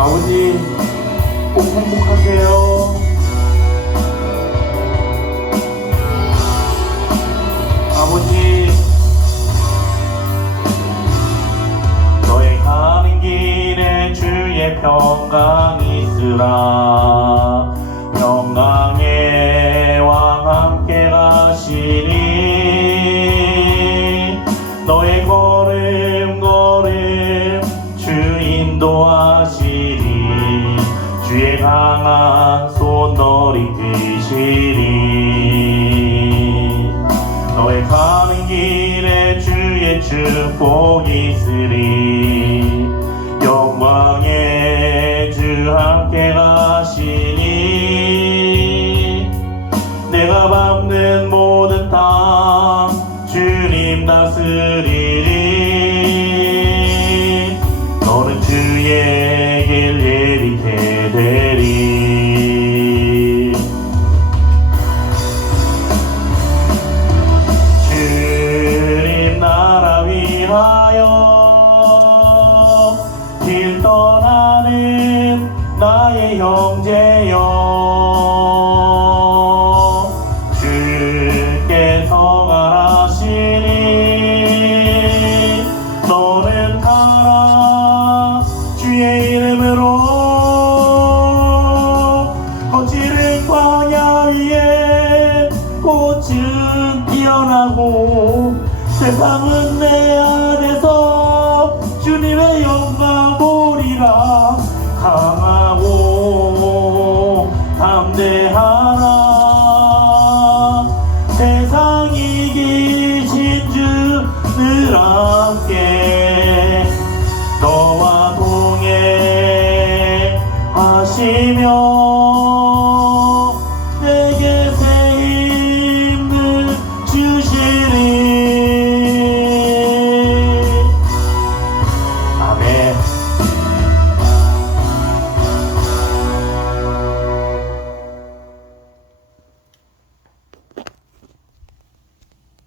아버지 꼭 행복하세요. 아버지 너의 가는 길에 주의 평강 있으라 평강의 주의 강한 손 너를 이끄시리. 너의 가는 길에 주의 축복 있으리. 영광의 주 함께 가시니. 내가 밟는 모든 땅 주님 다스리리. 너는 주의 형제여. 주께서 가라시니 너는 가라. 주의 이름으로 거칠은 광야 위에 꽃은 피어나고 세상은 내 하시며